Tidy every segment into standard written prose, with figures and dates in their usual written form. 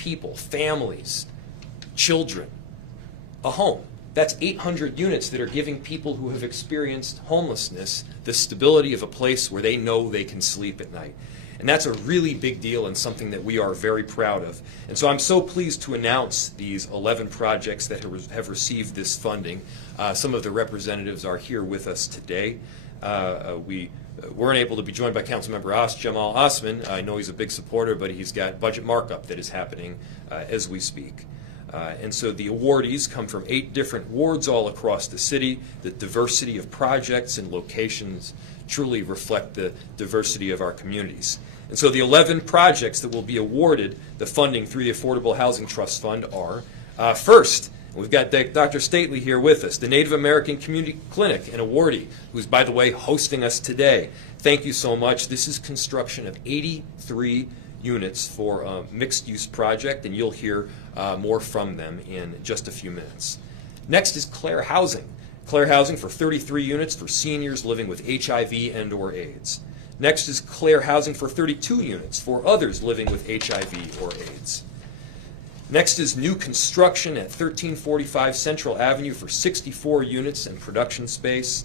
people, families, children, a home. That's 800 units that are giving people who have experienced homelessness the stability of a place where they know they can sleep at night. And that's a really big deal and something that we are very proud of. And so I'm so pleased to announce these 11 projects that have received this funding. Some of the representatives are here with us today. We weren't able to be joined by Councilmember Jamal Osman. I know he's a big supporter, but he's got budget markup that is happening as we speak. And so the awardees come from 8 different wards all across the city. The diversity of projects and locations truly reflect the diversity of our communities. And so the 11 projects that will be awarded the funding through the Affordable Housing Trust Fund are, first, we've got Dr. Stately here with us, the Native American Community Clinic, an awardee, who's, by the way, hosting us today. Thank you so much. This is construction of 83 units for a mixed-use project, and you'll hear more from them in just a few minutes. Next is Claire Housing. Claire Housing for 33 units for seniors living with HIV and/or AIDS. Next is Claire Housing for 32 units for others living with HIV or AIDS. Next is new construction at 1345 Central Avenue for 64 units and production space.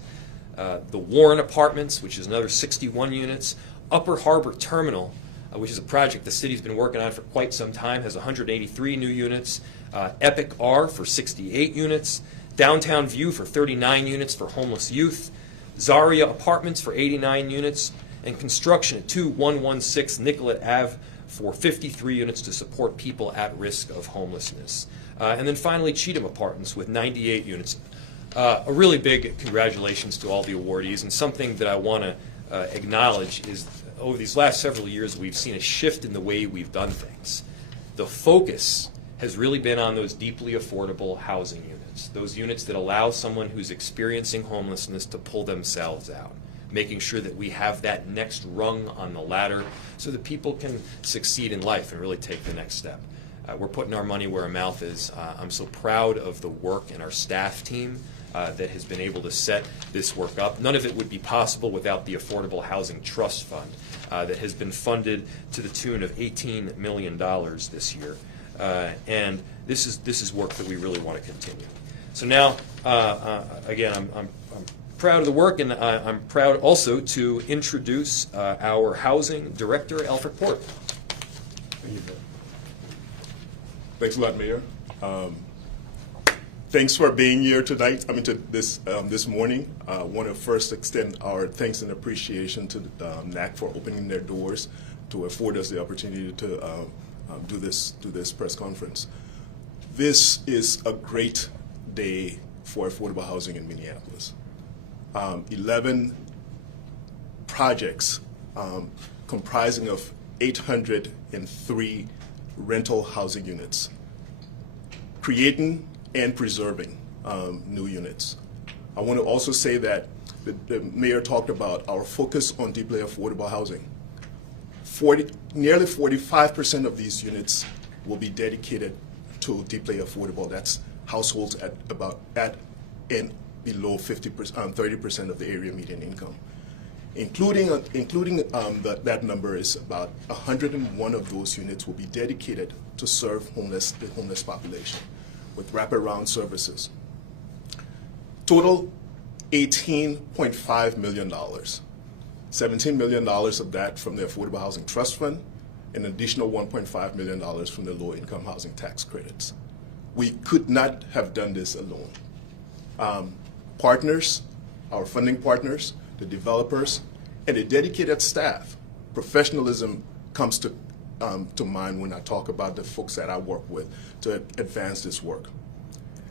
The Warren Apartments, which is another 61 units. Upper Harbor Terminal, which is a project the city's been working on for quite some time, has 183 new units. Epic R for 68 units. Downtown View for 39 units for homeless youth. Zaria Apartments for 89 units. And construction at 2116 Nicollet Ave for 53 units to support people at risk of homelessness. And then finally, Cheatham Apartments with 98 units. A really big congratulations to all the awardees, and something that I want to acknowledge is over these last several years we've seen a shift in the way we've done things. The focus has really been on those deeply affordable housing units, those units that allow someone who's experiencing homelessness to pull themselves out, making sure that we have that next rung on the ladder so that people can succeed in life and really take the next step. We're putting our money where our mouth is. I'm so proud of the work and our staff team that has been able to set this work up. None of it would be possible without the Affordable Housing Trust Fund that has been funded to the tune of $18 million this year. And this is work that we really want to continue. So now, again, I'm proud of the work, and I'm proud also to introduce our housing director, Alfred Port. Thank you. Thanks a lot, Mayor. Thanks for being here tonight. This morning. I want to first extend our thanks and appreciation to the NAC for opening their doors to afford us the opportunity to do this press conference. This is a great day for affordable housing in Minneapolis. 11 projects comprising of 803 rental housing units, creating and preserving new units. I want to also say that the mayor talked about our focus on deeply affordable housing. Nearly 45% of these units will be dedicated to deeply affordable. That's households at and below 30% of the area median income. Including that number is about 101 of those units will be dedicated to serve the homeless population with wraparound services. Total $18.5 million. $17 million of that from the Affordable Housing Trust Fund, an additional $1.5 million from the low-income housing tax credits. We could not have done this alone. Partners, our funding partners, the developers, and a dedicated staff. Professionalism comes to mind when I talk about the folks that I work with to advance this work.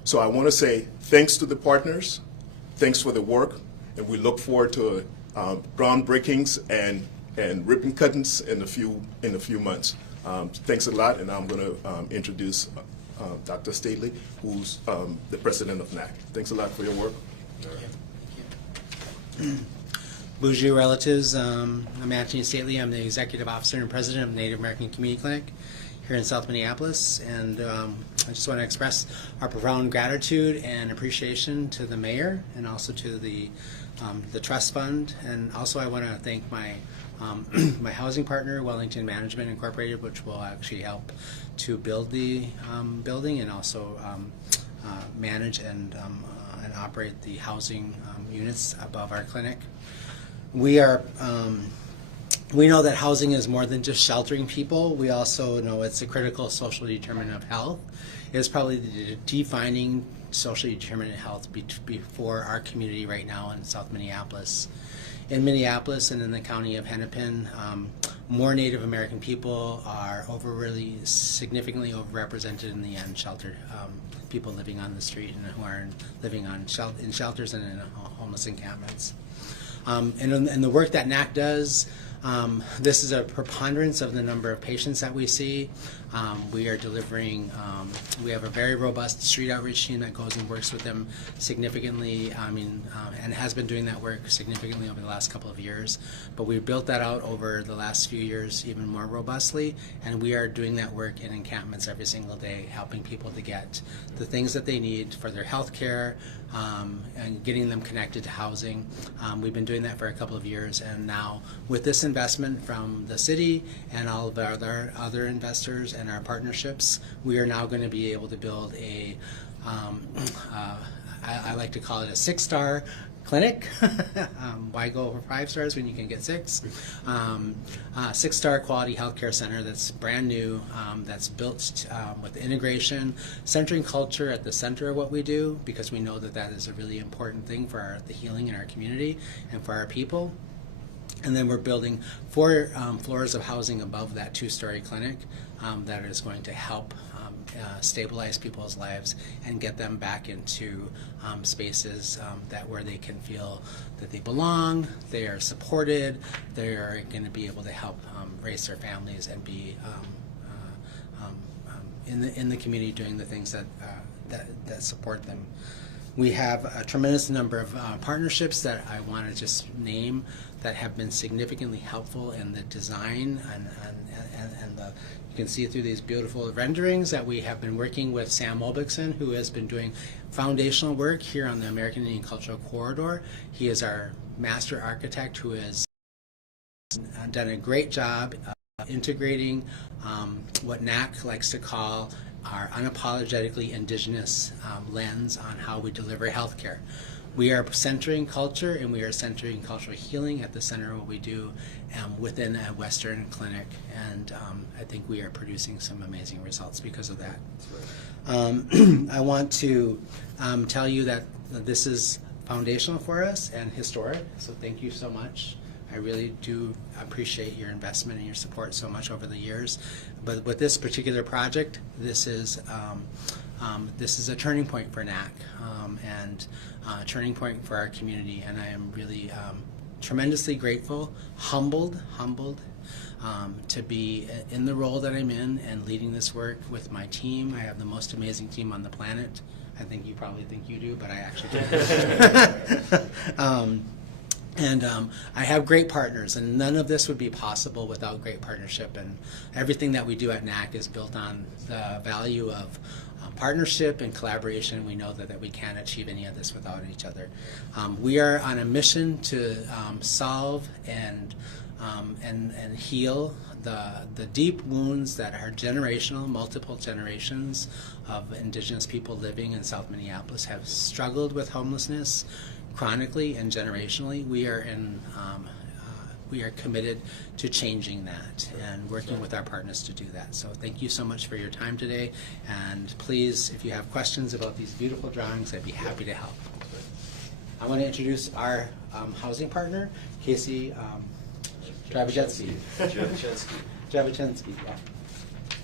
So I want to say thanks to the partners, thanks for the work, and we look forward to groundbreakings and ribbon cuttings in a few months. Thanks a lot, and I'm going to introduce Dr. Stately, who's the president of NAC. Thanks a lot for your work. Bonjour, relatives. I'm Anthony Stately. I'm the executive officer and president of the Native American Community Clinic here in South Minneapolis, and I just want to express our profound gratitude and appreciation to the mayor and also to the trust fund, and also I want to thank my my housing partner, Wellington Management Incorporated, which will actually help to build the building and also manage and operate the housing units above our clinic. We know that housing is more than just sheltering people. We also know it's a critical social determinant of health. It is probably the defining socially determinant health for our community right now in South Minneapolis. In Minneapolis and in the county of Hennepin, more Native American people are really significantly overrepresented in the unsheltered people living on the street and who are living in shelters and in homeless encampments. And the work that NAC does, this is a preponderance of the number of patients that we see. We are delivering, we have a very robust street outreach team that goes and works with them significantly, and has been doing that work significantly over the last couple of years. But we've built that out over the last few years even more robustly, and we are doing that work in encampments every single day, helping people to get the things that they need for their health care, and getting them connected to housing. We've been doing that for a couple of years, and now with this investment from the city and all of our other investors and our partnerships, we are now going to be able to build a, I like to call it a 6-star clinic. Why go over 5 stars when you can get 6? 6-star quality healthcare center that's brand new, that's built with integration, centering culture at the center of what we do, because we know that that is a really important thing for the healing in our community and for our people. And then we're building 4 floors of housing above that 2-story clinic that is going to help stabilize people's lives and get them back into spaces where they can feel that they belong, they are supported, they are going to be able to help raise their families and be in the community doing the things that support them. We have a tremendous number of partnerships that I want to just name that have been significantly helpful in the design and you can see through these beautiful renderings that we have been working with Sam Olbixson, who has been doing foundational work here on the American Indian Cultural Corridor. He is our master architect who has done a great job integrating what NAC likes to call our unapologetically indigenous lens on how we deliver healthcare. We are centering culture, and we are centering cultural healing at the center of what we do within a Western clinic, and I think we are producing some amazing results because of that. I want to tell you that this is foundational for us and historic, so thank you so much. I really do appreciate your investment and your support so much over the years. But with this particular project, this is a turning point for NAC and a turning point for our community. And I am really tremendously grateful, humbled to be in the role that I'm in and leading this work with my team. I have the most amazing team on the planet. I think you probably think you do, but I actually do. And I have great partners, and none of this would be possible without great partnership. And everything that we do at NAC is built on the value of partnership and collaboration. We know that we can't achieve any of this without each other. We are on a mission to solve and heal the deep wounds that are generational, multiple generations of Indigenous people living in South Minneapolis have struggled with homelessness chronically and generationally. We are committed to changing that and working with our partners to do that. So thank you so much for your time today, and please, if you have questions about these beautiful drawings, I'd be happy to help. I want to introduce our housing partner, Casey Dravachensky. Yeah.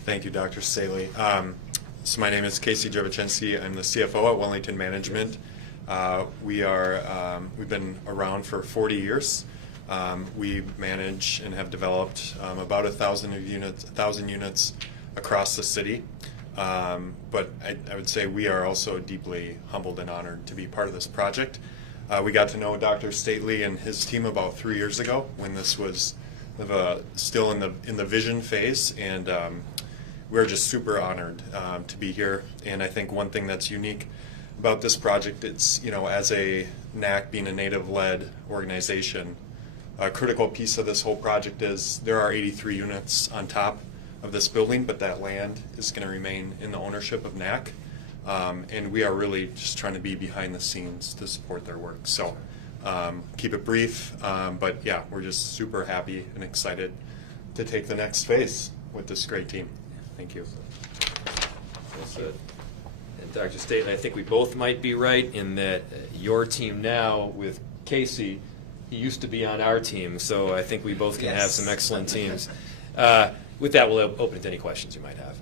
Thank you, Dr. Staley. So my name is Casey Dravachensky. I'm the CFO at Wellington Management. We've been around for 40 years. We manage and have developed about 1,000 units across the city. But I would say we are also deeply humbled and honored to be part of this project. We got to know Dr. Staley and his team about 3 years ago when this was still in the vision phase, and we're just super honored to be here. And I think one thing that's unique about this project, it's, as a NAC being a Native-led organization, a critical piece of this whole project is there are 83 units on top of this building, but that land is going to remain in the ownership of NAC. And we are really just trying to be behind the scenes to support their work. So keep it brief, but yeah, we're just super happy and excited to take the next phase with this great team. Thank you. Well said. And Dr. Stately, I think we both might be right in that your team now with Casey, he used to be on our team, so I think we both can have some excellent teams. With that, we'll open it to any questions you might have.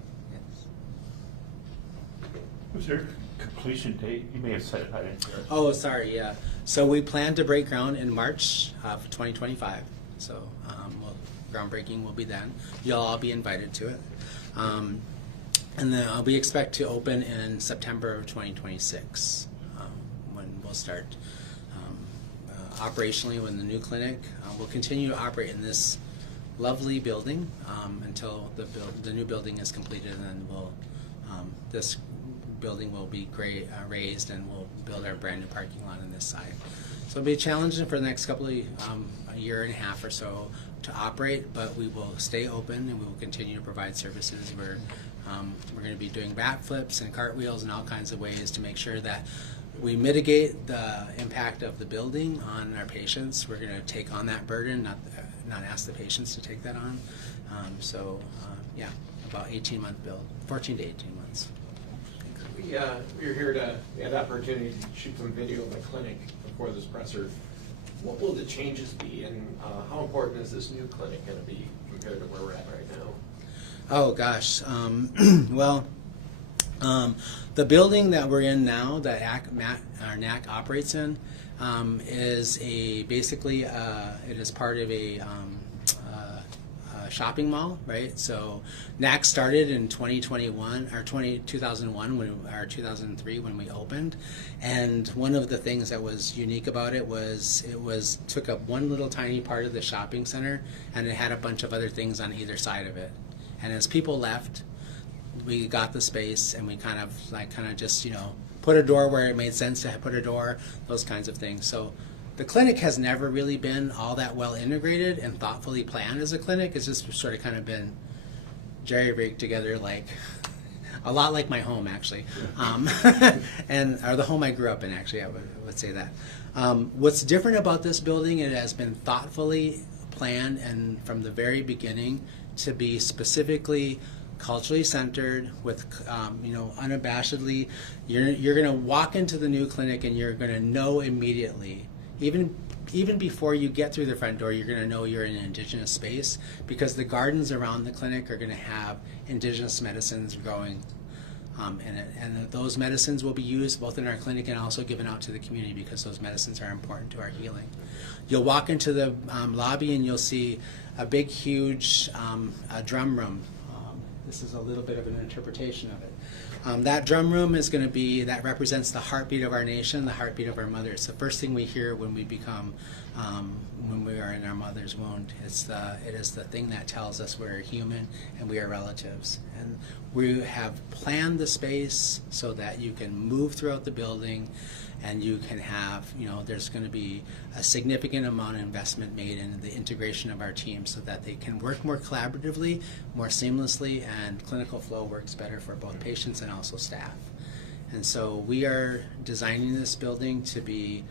Was there a completion date? You may have said it, I didn't hear it. Oh, sorry, yeah. So we plan to break ground in March of 2025. So groundbreaking will be then. You'll all be invited to it. And then we expect to open in September of 2026 when we'll start operationally with the new clinic. We'll continue to operate in this lovely building until the new building is completed, and then this building will be raised, and we'll build our brand new parking lot on this side. So it'll be challenging for the next couple of a year and a half or so to operate, but we will stay open and we will continue to provide services. We're going to be doing backflips and cartwheels and all kinds of ways to make sure that we mitigate the impact of the building on our patients. We're going to take on that burden, not ask the patients to take that on. Yeah, about 18-month build, 14 to 18 months. We're here to have the opportunity to shoot some video of the clinic before this presser. What will the changes be, and how important is this new clinic going to be compared to where we're at right now? Oh gosh, well, the building that we're in now, that our NAC operates in, is basically it is part of a shopping mall, right? So NAC started in 2021 or 2001 or 2003 when we opened, and one of the things that was unique about it was took up one little tiny part of the shopping center, and it had a bunch of other things on either side of it. And as people left, we got the space, and we kind of just put a door where it made sense to put a door, those kinds of things. So the clinic has never really been all that well integrated and thoughtfully planned as a clinic. It's just sort of kind of been jerry-rigged together, like a lot like my home, actually, or the home I grew up in, actually, I would say that. What's different about this building, it has been thoughtfully planned and from the very beginning to be specifically culturally centered with, unabashedly, you're going to walk into the new clinic and you're going to know immediately, even before you get through the front door, you're going to know you're in an indigenous space, because the gardens around the clinic are going to have indigenous medicines growing in it. And those medicines will be used both in our clinic and also given out to the community, because those medicines are important to our healing. You'll walk into the lobby and you'll see a big, huge drum room. This is a little bit of an interpretation of it. That drum room is going to be, that represents the heartbeat of our nation, the heartbeat of our mother. It's the first thing we hear when we when we are in our mother's womb. It is the thing that tells us we're human and we are relatives. And we have planned the space so that you can move throughout the building, and you can have, there's going to be a significant amount of investment made in the integration of our team so that they can work more collaboratively, more seamlessly, and clinical flow works better for both patients and also staff. And so we are designing this building to be,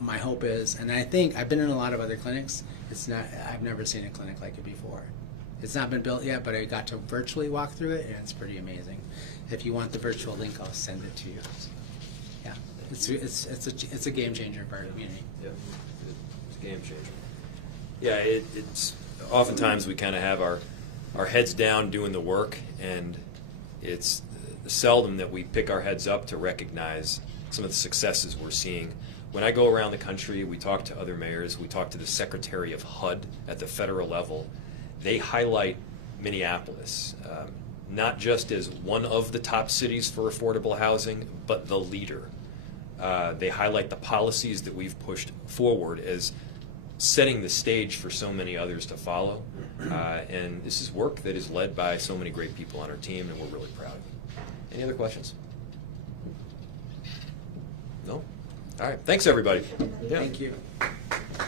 my hope is, and I think I've been in a lot of other clinics, I've never seen a clinic like it before. It's not been built yet, but I got to virtually walk through it, and it's pretty amazing. If you want the virtual link, I'll send it to you. So, yeah, it's a game changer for our community. Yeah, it's a game changer. Yeah, it's oftentimes we kind of have our heads down doing the work, and it's seldom that we pick our heads up to recognize some of the successes we're seeing. When I go around the country, we talk to other mayors, we talk to the Secretary of HUD at the federal level. They highlight Minneapolis, not just as one of the top cities for affordable housing, but the leader. They highlight the policies that we've pushed forward as setting the stage for so many others to follow. And this is work that is led by so many great people on our team, and we're really proud. Any other questions? No? All right, thanks, everybody. Yeah. Thank you.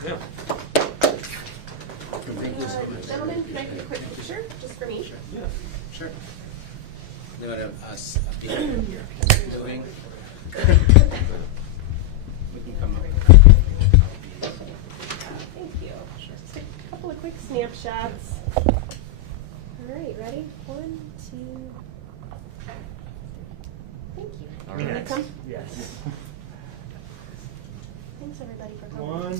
Yeah. Thank you so much. Gentlemen, can I get a quick picture, just for me? Yeah. Sure. They want us be moving. We can come up. Thank you. Just a couple of quick snapshots. All right, ready? 1, 2. Thank you. All Can I right. come? Yes. Thanks, everybody, for coming. 1,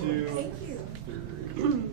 2, Thank you.